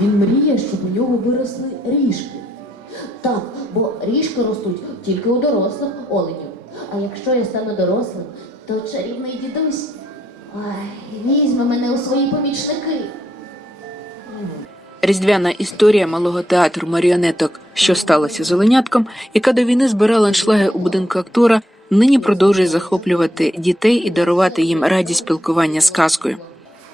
Він мріє, щоб у нього виросли ріжки. Так, бо ріжки ростуть тільки у дорослих оленів. А якщо я стану дорослим, то чарівний дідусь ой, візьме мене у свої помічники. Різдвяна історія малого театру маріонеток, що сталося з оленятком, яка до війни збирала аншлаги у будинку актора, нині продовжує захоплювати дітей і дарувати їм радість спілкування з казкою.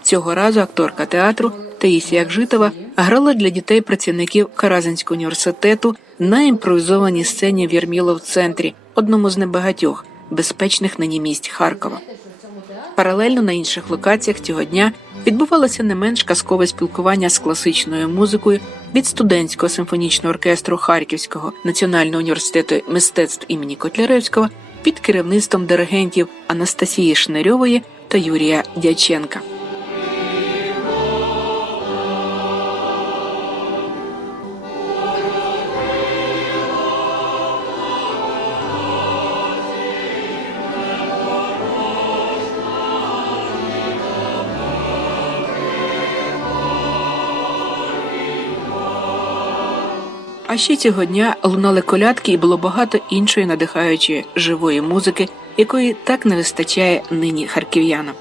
Цього разу акторка театру Таїсія Акжитова грала для дітей працівників Каразинського університету на імпровізованій сцені в Єрмілов центрі, одному з небагатьох безпечних нині місць Харкова. Паралельно на інших локаціях цього дня відбувалося не менш казкове спілкування з класичною музикою від студентського симфонічного оркестру Харківського національного університету мистецтв імені Котляревського під керівництвом диригентів Анастасії Шнирьової та Юрія Дяченка. А ще цього дня лунали колядки і було багато іншої надихаючої живої музики, якої так не вистачає нині харків'янам.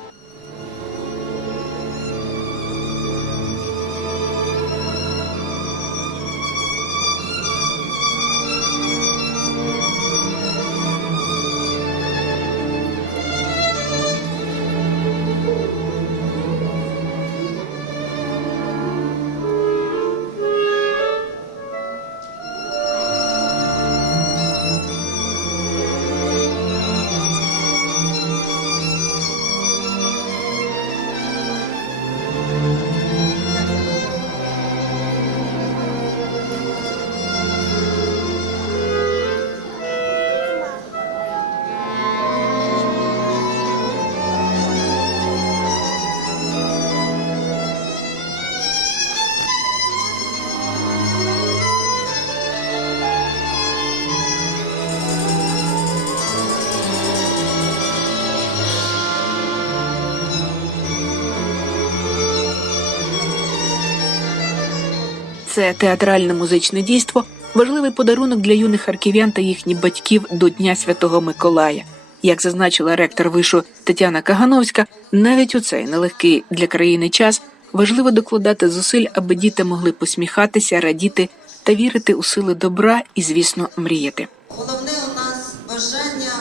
Це театральне музичне дійство важливий подарунок для юних харків'ян та їхніх батьків до Дня Святого Миколая. Як зазначила ректор вишу Тетяна Кагановська, навіть у цей нелегкий для країни час важливо докладати зусиль, аби діти могли посміхатися, радіти та вірити у сили добра і, звісно, мріяти. Головне у нас бажання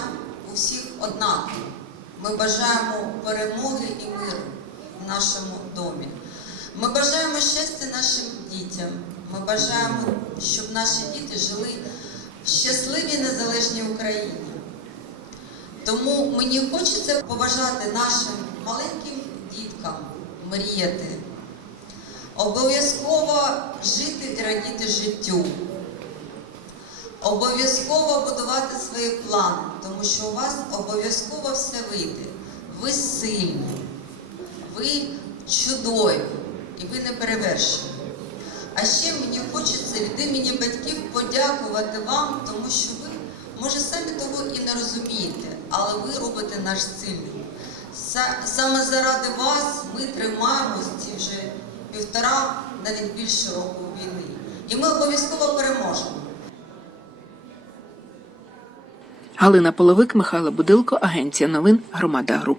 у всіх однакове. Ми бажаємо перемоги і миру в нашому домі. Ми бажаємо щастя нашим дітям. Ми бажаємо, щоб наші діти жили в щасливій незалежній Україні. Тому мені хочеться побажати нашим маленьким діткам мріяти, обов'язково жити і радіти життю. Обов'язково будувати свої плани, тому що у вас обов'язково все вийде. Ви сильні, ви чудові і ви не перевершені. А ще мені хочеться від імені батьків подякувати вам, тому що ви, може, самі того і не розумієте, але ви робите наш сильний. Саме заради вас ми тримаємось ці вже півтора, навіть більше року війни. І ми обов'язково переможемо. Галина Половик, Михайло Будилко, Агенція новин Громада Груп.